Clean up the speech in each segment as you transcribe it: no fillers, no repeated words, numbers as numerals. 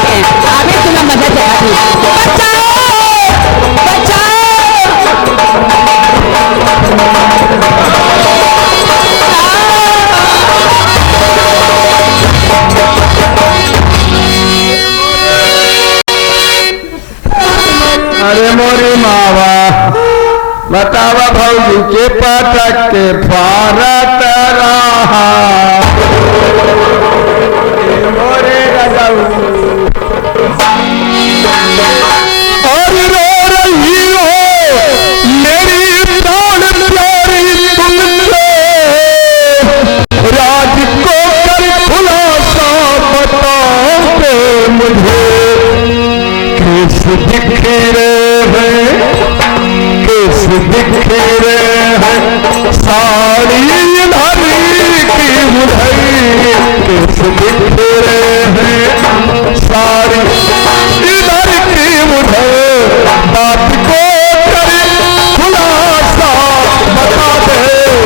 आते हैं। आगे तुम्हें मजा चलाती हूँ। बचाओ बचाओ। अरे मोरी मावा बतावा भौजी के पटक के फारत रहा मोरे रजऊ और रो रही हो मेरी प्राण प्यारी तुमसे राज को कर खुलासा बताओगे मुझे किस दिखेरे हैं किस दिखेरे हैं साड़ी धरी की मुझे किस दिखेरे हैं साड़ी इधर की मुझे बात को कर खुलासा बता दे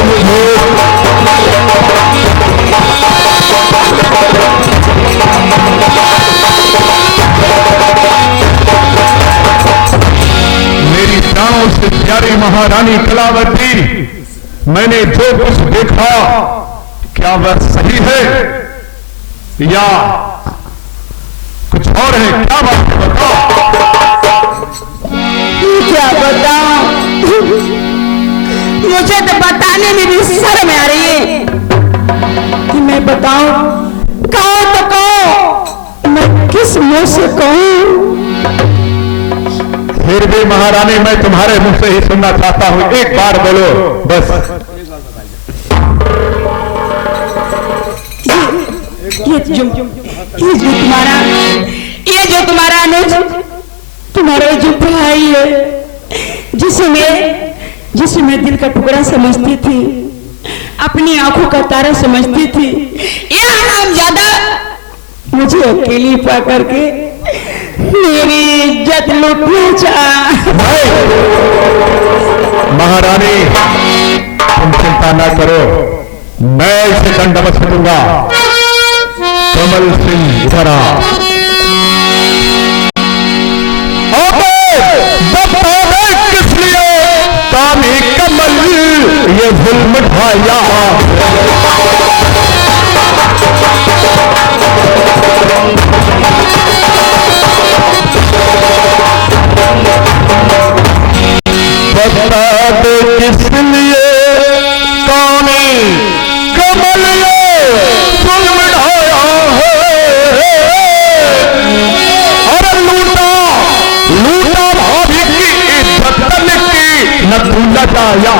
मुझे प्राणों से प्यारी महारानी कलावती, मैंने जो कुछ देखा क्या वह सही है या कुछ और है? क्या बात है बताओ। क्या बताऊं? मुझे तो बताने में भी शर्म आ रही है कि मैं बताऊं। कहो तो कहो, मैं किस मुंह से कहूं? फिर भी महारानी मैं तुम्हारे मुंह से ही सुनना चाहता हूं, एक बार बोलो बस। ये जो तुम्हारा अनुज, तुम्हारा जो भाई है, जिसे मैं दिल का टुकड़ा समझती थी, अपनी आंखों का तारा समझती थी, यह हरामजादा मुझे अकेली पा करके मेरी इज्जत लूटना चाहा। महारानी तुम चिंता ना करो, मैं इसे दंडवत दूंगा। कमल सिंह इधर आ। किस लिए कामी कमल ये जुल्म ढाया? बता दे किस लिए कामी कमल ये जुल्म ढाया है? और लूटा भाभी की इज्जत की न भूला जाया।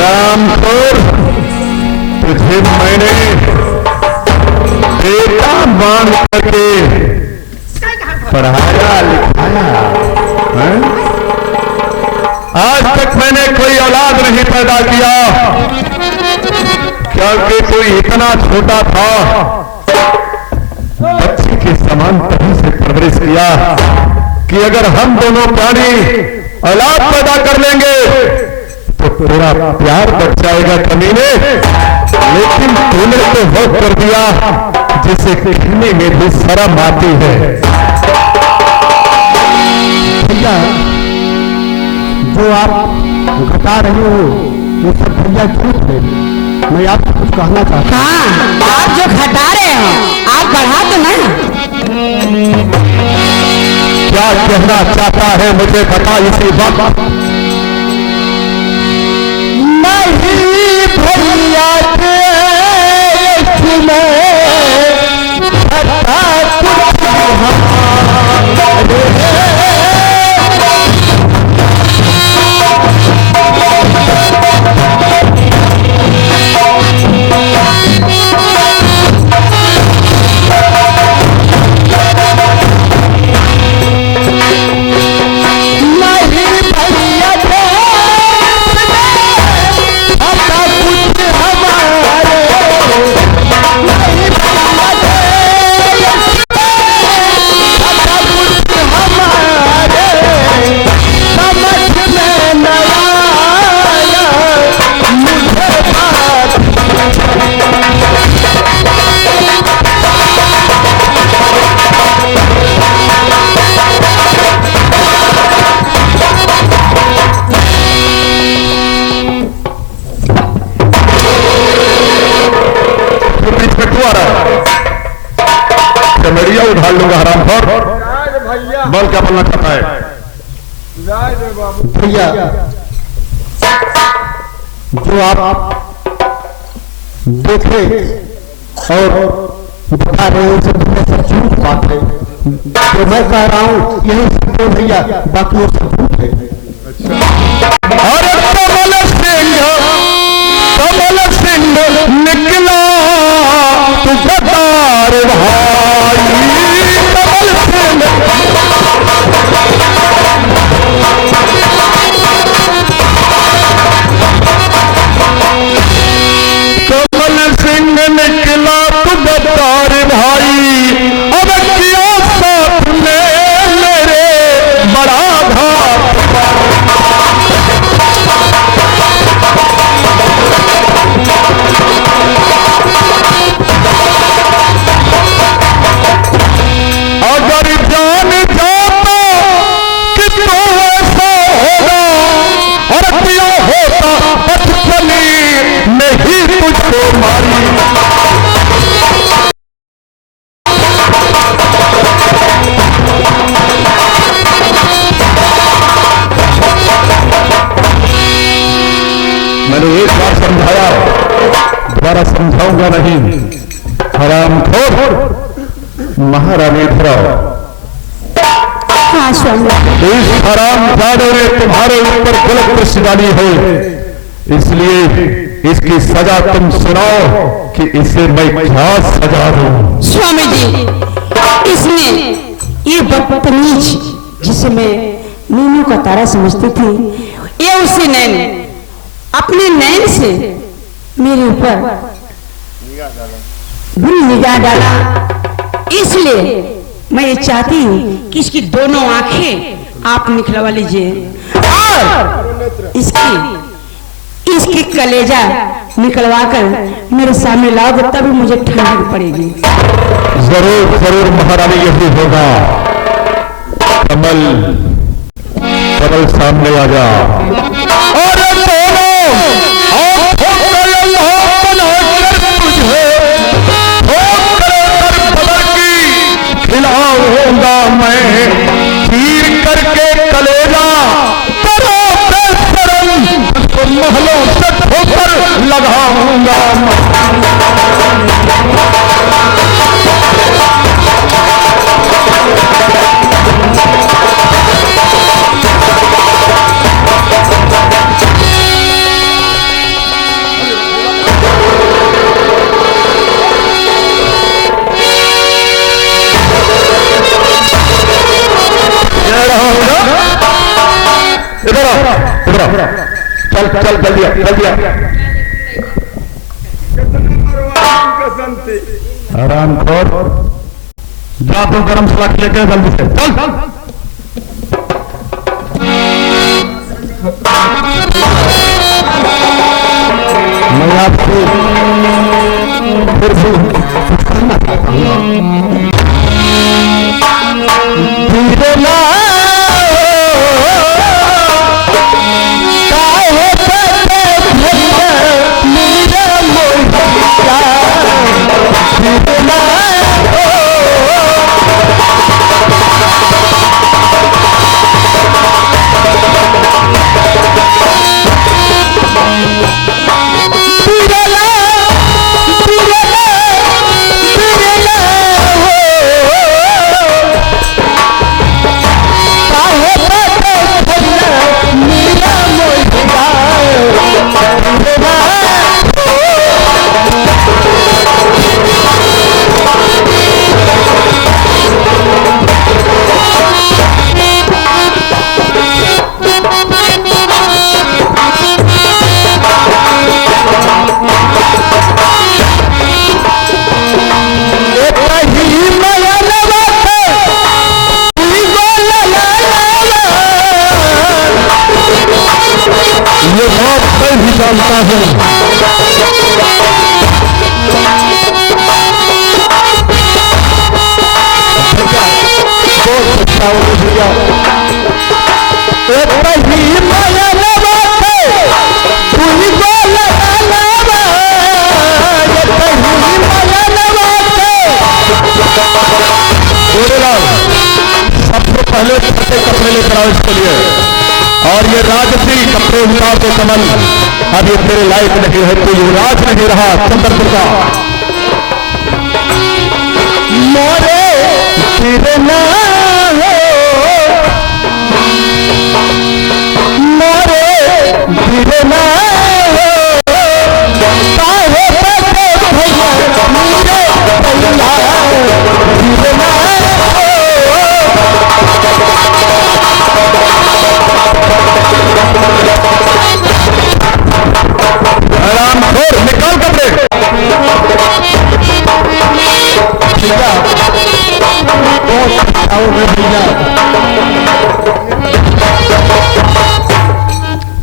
रामपुर तुझे मैंने बेटा मान करके पढ़ाया लिखाया, आज तक मैंने कोई औलाद नहीं पैदा किया क्योंकि तू इतना छोटा था। बच्चे के समान तभी से परवरिश किया कि अगर हम दोनों प्राणी औलाद पैदा कर लेंगे तो तेरा प्यार बच जाएगा कमीने। लेकिन तूने तो वो कर दिया जिसे कहने में भी शर्म आती है। भैया जो आप घटा रहे हो वो सब भैया झूठ है। मैं आपको कुछ कहना चाहता हूँ। हाँ, आप जो घटा रहे हो आप बढ़ा तो ना। क्या कहना चाहता है मुझे बता इसी बात। नहीं भैया नहीं भैया जो आप देखे और बता रहे हो सब झूठ बात है। जो मैं कह रहा हूँ यही सब भैया, बाकी वो सब झूठ है। अरे कमल सिंह निकला तू गद्दार भाई, कमल सिंह निकला तू गद्दार भाई, अब किया साथ ने मेरे बड़ा घाट। अगर जान जाता कि तो ऐसा होगा, और किया होता बचपनी में ही तुझको मारी। मैंने एक बार समझाया, दोबारा समझाऊंगा नहीं। हरामखोर महारानी धराओ, हाँ स्वामी। इस हरामजादे ने तुम्हारे ऊपर गलत दृष्टि डाली है, इसलिए इसकी सजा तुम सुनाओ कि इसे मैं क्या सजा दूं। स्वामी जी, इसने ये बदतमीज जिसे मैं नीनू का तारा समझती थी, ये उसे नैन अपने नैन से मेरे ऊपर बुरी निगाह डाला। इसलिए मैं ये चाहती हूँ कि इसकी दोनों आंखें आप निकलवा लीजिए और इसकी कलेजा निकलवा कर मेरे सामने लाओगे, तभी मुझे ठंडक पड़ेगी। जरूर जरूर महारानी, यही होगा। कमल कमल सामने आ जा। और खिलाऊंगा मैं खीर करके कलेजा, तो महलों से ठोकर लगाऊंगा। चल चल जल्दी जल्दी। आरामखोर, जा तो गरमशाला लेके जल्दी से चल। मैं आपको फिर भी कुछ कहना चाहता हूँ। जानता हूं सबसे पहले छोटे कपड़े लेकर आओ इसके लिए और ये राजसी कपड़े उतार दे कमल, अब ये तेरे लायक नहीं है, तो युवराज नहीं रहा चंद्रप्रभा। मोरे फिरना हो, मोरे फिरना हो, काहे पते भैया मेरे भैया फिरना हो। आराम खोर, निकाल कपड़े। भैया भैया,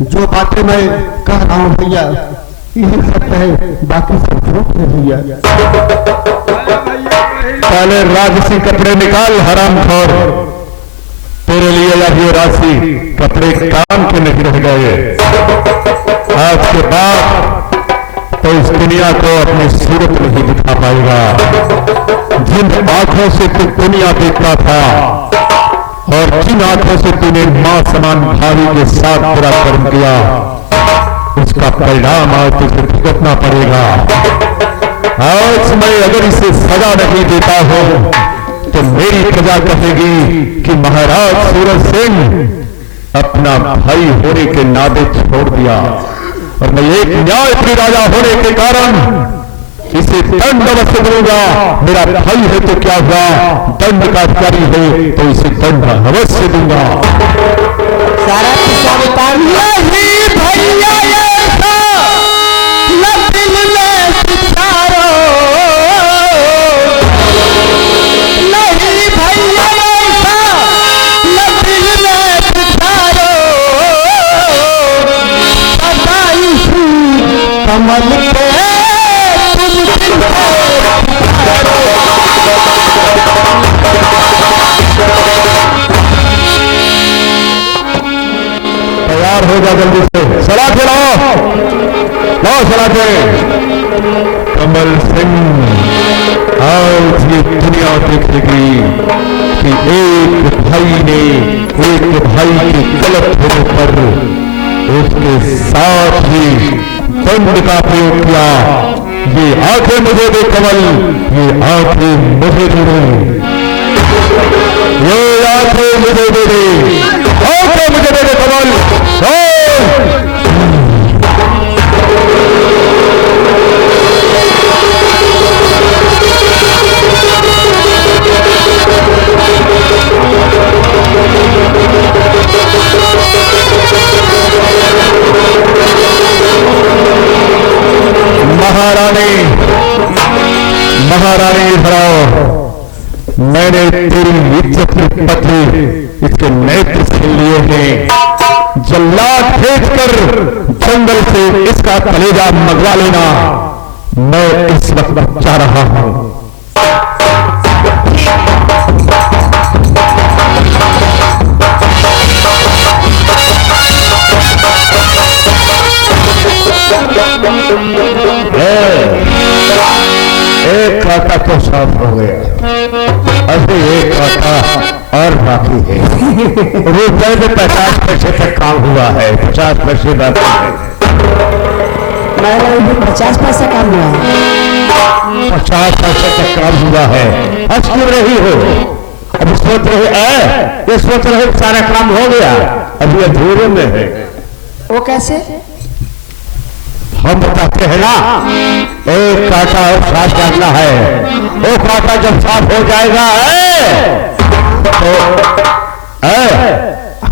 जो बातें मैं कह रहा हूँ भैया यही सत्य है, बाकी सब झूठ है भैया। पहले राजसी कपड़े निकाल हरामखोर, तेरे लिए अब ये राशि कपड़े काम के नहीं रह गए। आज के बाद तो इस दुनिया को अपनी सूरत नहीं दिखा पाएगा। जिन आंखों से तू दुनिया देखता था और जिन आंखों से तूने मां समान भावी के साथ बुरा कर्म किया, उसका परिणाम आज तुझे भुगतना पड़ेगा। आज मैं अगर इसे सजा नहीं देता हूं तो मेरी प्रजा कहेगी कि महाराज सूरज सिंह अपना भाई होने के नाते छोड़ दिया, और मैं एक न्यायप्रिय राजा होने के कारण इसे दंड अवश्य दूंगा। मेरा भाई है तो क्या हुआ, दंड का अधिकारी है तो इसे दंड अवश्य दूंगा। सारा किस्सा बता दिया ही भैया, ऐसा लबिल में सितारो नहीं भैया, ऐसा लबिल में सितारो बताई कमल पे तैयार हो जा जल्दी से, सलाह लाओ, लाओ सलाह। कमल सिंह आज ये दुनिया देखेगी कि एक भाई ने एक भाई के गलत होने पर उसके साथ ही दंड का प्रयोग किया। ये आंखें मुझे दे कमल, ये आंखें मुझे दे दे, ये आंखें मुझे दे दे, आंखें मुझे दे दे कमल। महारानी, महारानी भराओ, मैंने तेरी इज्जत की पत्री इसके नेत्र से लिए हैं। जल्लाद खींचकर जंगल से इसका कलेजा मंगवा लेना, मैं इस वक्त जा रहा हूं। एक कांटा तो साफ हो गया, अभी एक कांटा और बाकी है। रुपए में 50 पैसे तक काम हुआ है, 50 पैसे बाकी है। मेरा 50 पैसा काम हुआ है। 50 पैसे तक काम हुआ है। हंस क्यों रही हो? अब सोच रहे सारा काम हो गया, अभी अधूरे में है। वो कैसे? हम बताते हैं ना, एक कांटा और साफ डालना है। वो कांटा जब साफ हो जाएगा तो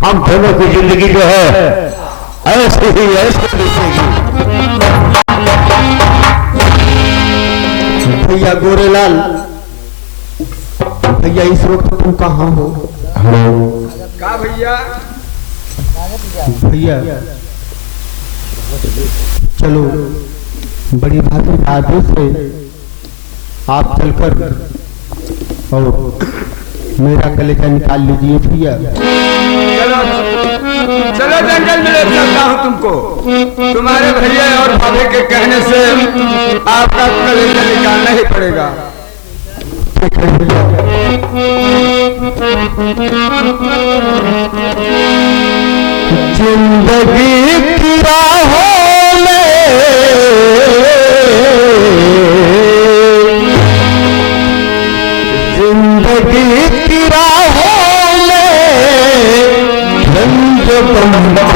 हम दोनों की जिंदगी जो है ऐसे ही ऐसे बीतेगी। भैया गोरेलाल, भैया इस वक्त तुम कहाँ हो? का भैया? भैया चलो, बड़ी भारी आदेश है, आप चलकर और मेरा कलेजा निकाल लीजिए भैया। चलो चलो, जंगल में ले चलता हूँ तुमको। तुम्हारे भैया और भाभी के कहने से आपका कलेजा निकालना ही पड़ेगा। ठीक है भैया। जिंदगी की राहों में जिंदगी की राहों में रंग बंधे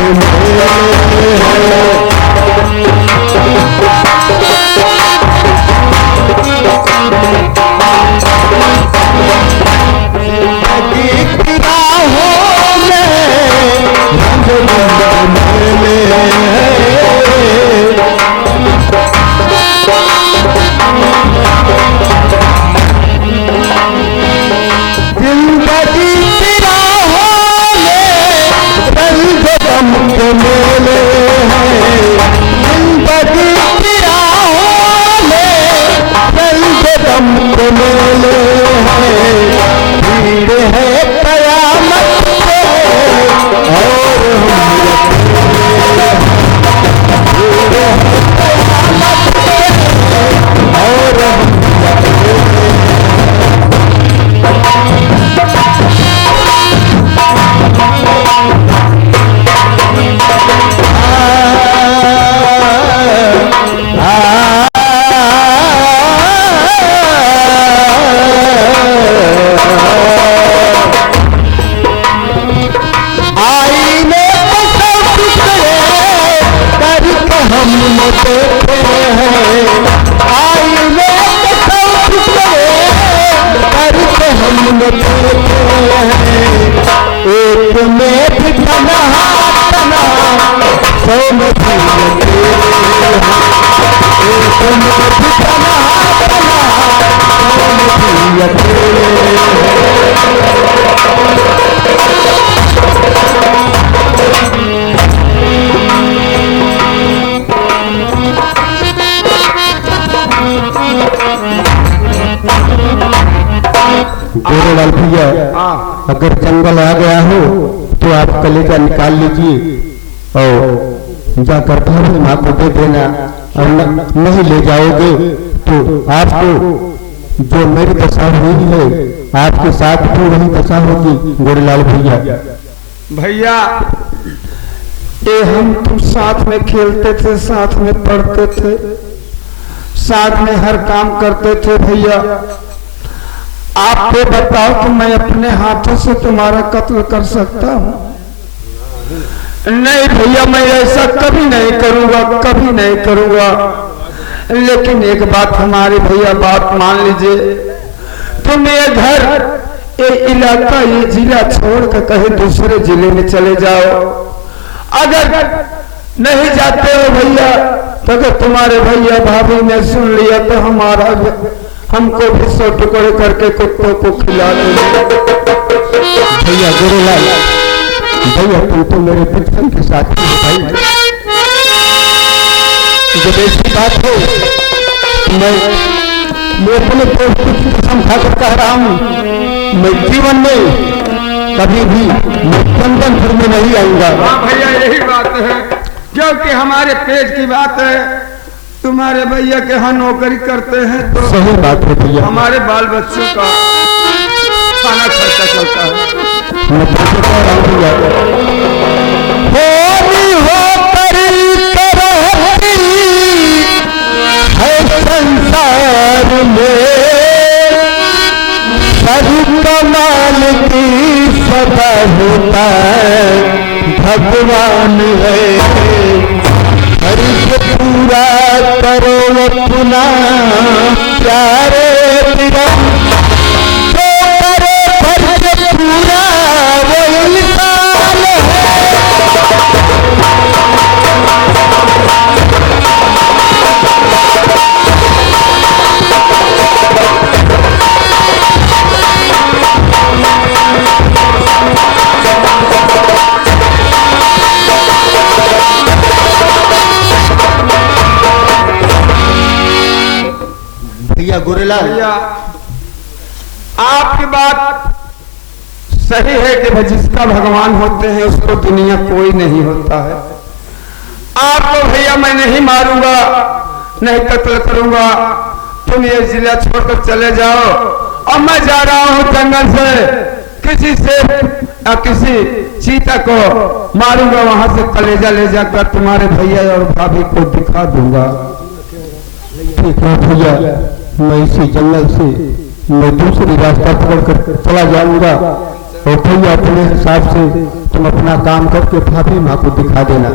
गोरेलाल भैया, अगर जंगल आ गया हो तो आप कलेजा निकाल लीजिए और जाकर भाभी माँ को दे देना, और नहीं ले जाओगे तो आपको जो मेरी दशा हुई है आपके साथ भी वही दशा होगी। गोरेलाल भैया, भैया ये हम तुम साथ में खेलते थे, साथ में पढ़ते थे, साथ में हर काम करते थे। भैया आप ये बताओ कि मैं अपने हाथों से तुम्हारा कत्ल कर सकता हूँ? नहीं भैया, मैं ऐसा कभी नहीं करूँगा, कभी नहीं करूँगा। लेकिन एक बात हमारी भैया, बात मान लीजिए, तुम ये घर, ये इलाका, ये जिला छोड़ कर कहीं दूसरे जिले में चले जाओ। अगर नहीं जाते हो भैया तो अगर तुम्हारे भैया भाभी ने सुन लिया तो हमको भी 100 टुकड़े करके कुत्तों को खिला देंगे। भैया गोरेलाल भैया, तुम तो मेरे बचपन के साथी हो भाई। जब ऐसी बात हो, मैं अपने दोस्तों की कसम खाकर कह रहा हूँ, मैं जीवन में कभी भी चंदनपुर में नहीं आऊंगा। हाँ भैया, यही बात है, क्योंकि हमारे पेट की बात है। तुम्हारे भैया के यहाँ नौकरी करते हैं तो सही बात है भैया, हमारे बाल बच्चों का खाना खर्चा चलता है। मैं कैसे कह रहा हूँ भैया, है संसार में सभी कमाल की सदा होता है भगवान है। हर पूरा करो अपना प्यारे विरम, जो करे फर्ज पूरा वो इंसान है। भैया गोरेलाल भैया, आपकी बात सही है कि जिसका भगवान होते हैं उसको दुनिया कोई नहीं होता है। आपको भैया मैं नहीं मारूंगा, नहीं कत्ल करूंगा। तुम ये जिला छोड़कर चले जाओ और मैं जा रहा हूँ जंगल से किसी से या किसी सीता को मारूंगा, वहां से कलेजा ले जाकर तुम्हारे भैया और भाभी को दिखा दूंगा। ठीक है भैया, मैं इसी जंगल से मैं दूसरी रास्ता पकड़ कर चला जाऊंगा और भैया अपने हिसाब से तुम अपना काम करके भाभी माँ को दिखा देना।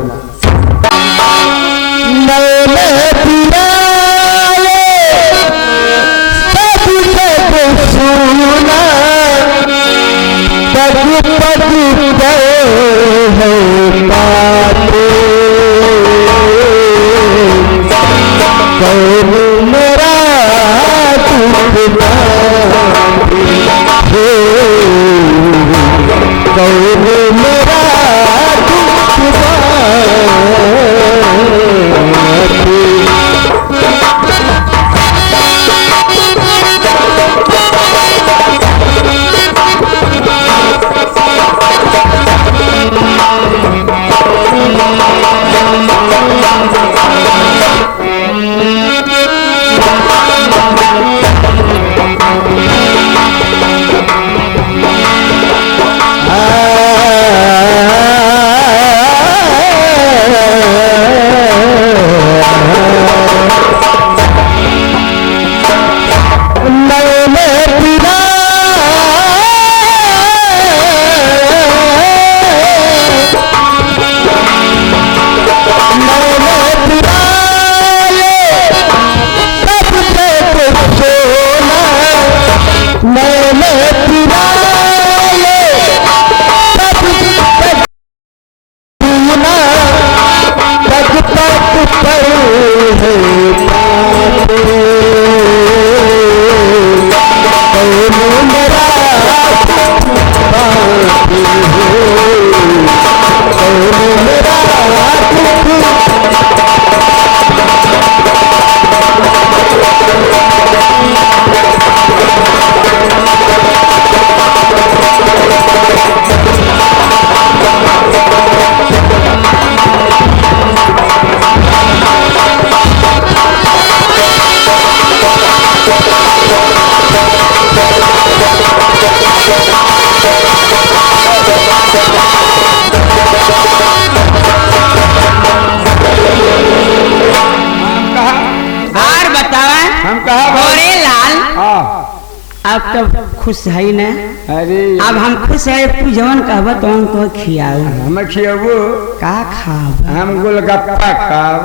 अब तो खुश है ना। अरे अब हम खुश है, तू जवन कहब तवन तो खियाऊ। हम खियाबू का खाब? हम गोलगप्पा खाब।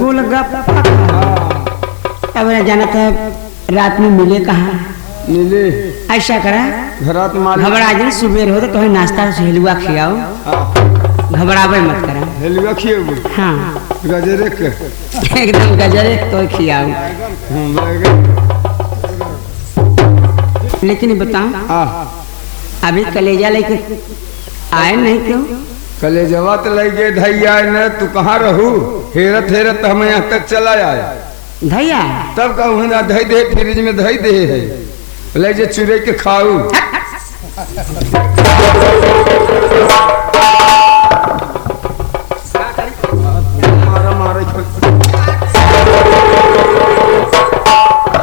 गोलगप्पा अब जाना था रात में मिले कहाँ मिले। ऐसा करा घरात माल घबरा जाए, सुबह हो तो नाश्ता से हलवा खियाओ, घबरावे मत करा। हलवा खियाबू? हाँ गजरे के एकदम गजरे तो खियाओ। लेकिन बताओ अभी कलेजा लेके आए नहीं क्यों? कलेजवा तो लगे धैया न, तू कहाँ रहू? हेरत हेरत हम यहाँ तक चला आए। धैया तब कहूँ ना धई दे, फ्रिज में धई दे है, ले जे चुरे के खाऊ।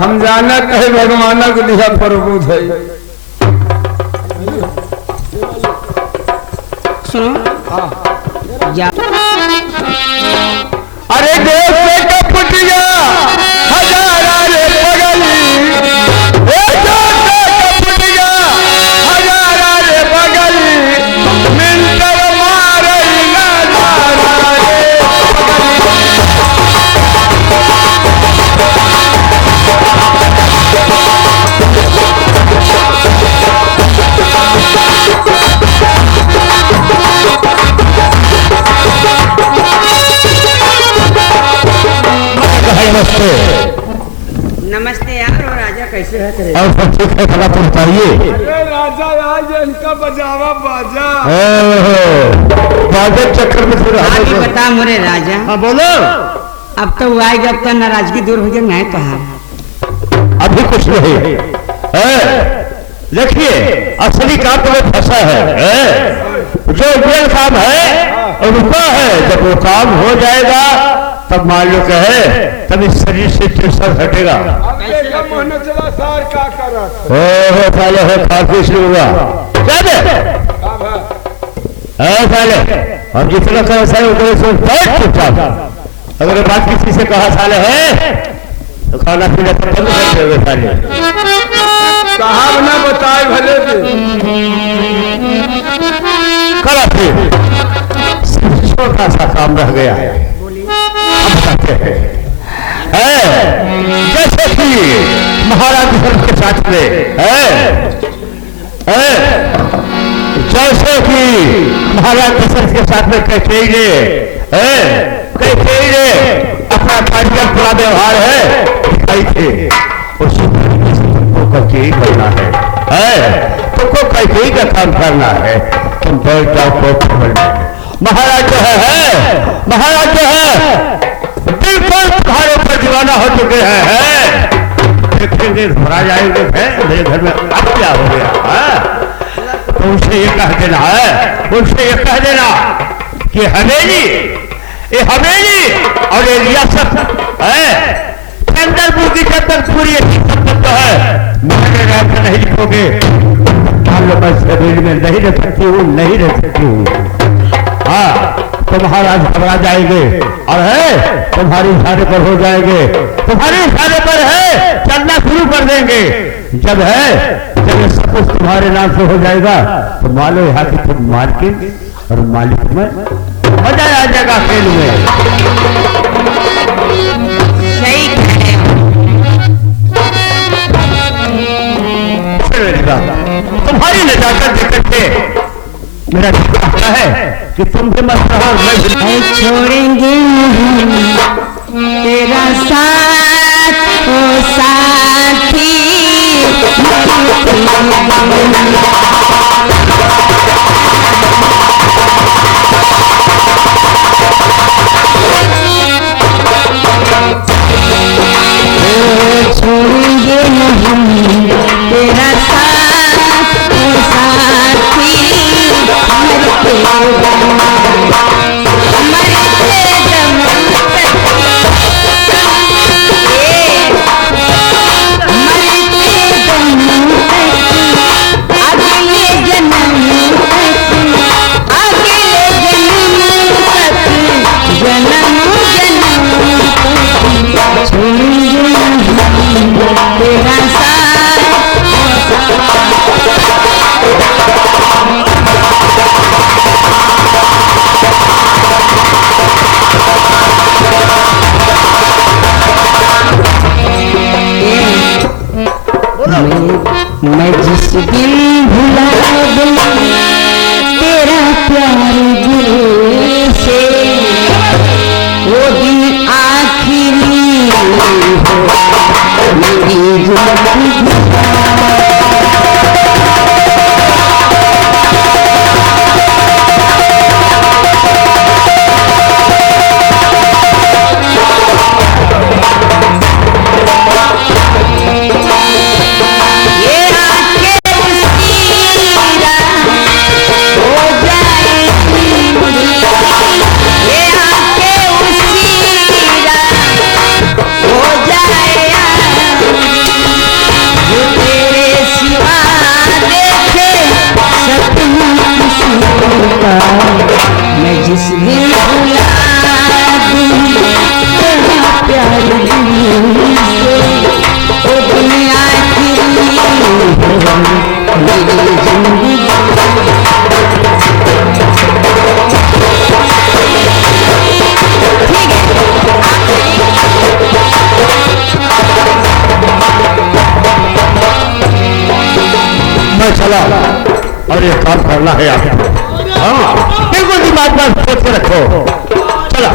हम जानत है भगवान को दिया प्रबुद्ध है। सुनो जा। अरे देश से कपटिया हजारा रे बगली, कपटिया हजारा रे बगली, मिंटर मारई ना जारा रे। नमस्ते। नमस्ते यार। और राजा कैसे है तेरे? और सब ठीक है, खड़ा तो बताइए। अरे राजा आज इनका बजावा बाजा। बाजा चक्कर में फिर आगे बता मोरे राजा। हाँ बोलो। अब तो वो आएगा, अब तो नाराजगी दूर हो जाए। नहीं तो हाँ अभी कुछ नहीं। देखिए असली काम तो वो फंसा है, जो रियल काम है रुका है। जब वो काम हो जाएगा तब मान लो कहे तब इस शरीर से टेंशन हटेगा। चला सार का ओहो पहले है काफी शुरू हुआ। साले अब जितना कहो साले उतने सोच बैठ चुपचाप। अगर बात किसी से कहा साले है तो खाना पीना तो बंद कर देवे साले। साहब ना बताए भले करा फिर छोटा सा काम रह गया है, अब बताते हैं। जैसे कि महाराज दशरथ के साथ में जैसे कि महाराज दशरथ के साथ में कैकेयी ने अपना कार्यक्रम पूरा व्यवहार है दिखाई थे, उसी तरीके से तुमको कैकेयी करना है, तुमको कैकेयी का काम करना है। तुम बैठ जाओ कोर्ट में। महाराज जो है बिल्कुल तुम्हारे ऊपर दीवाना हो चुके हैं। देखेंगे घबरा जाएंगे मेरे घर में अब क्या हो गया है? तो उसे ये कह देना है, उसे ये कह देना कि हवेली और ये रियासत है चंद्रपुर की जब तक पूरी अच्छी संपत्ति है मेरे नाम से नहीं लिखोगे। मान लो मैं हवेली में नहीं रह सकती हूँ। हाँ तो महाराज घबरा जाएंगे और तुम्हारे इशारे पर हो जाएंगे, तुम्हारे इशारे पर चलना शुरू कर देंगे। जब ये सब कुछ तुम्हारे नाम से हो जाएगा तो मानो यहाँ की तुम मालकिन और मालिक में मजा आ जाएगा खेल में। सही कह रहे हो। तुम्हारी नजाकत देकर के मेरा कहना है कि तुम भी मत रहो, मैं छोड़ेंगे तेरा साथ ओ साथी। छोड़ेंगे नहीं तेरा साथ ओ साथी। मैं जिस दिन भुला दूं तेरा प्यार दिल से, वो दिन आखिरी हो मेरी जिंदगी। चला और ये काम करना है आपको। हाँ बिल्कुल दिमाग में सोच के रखो। चला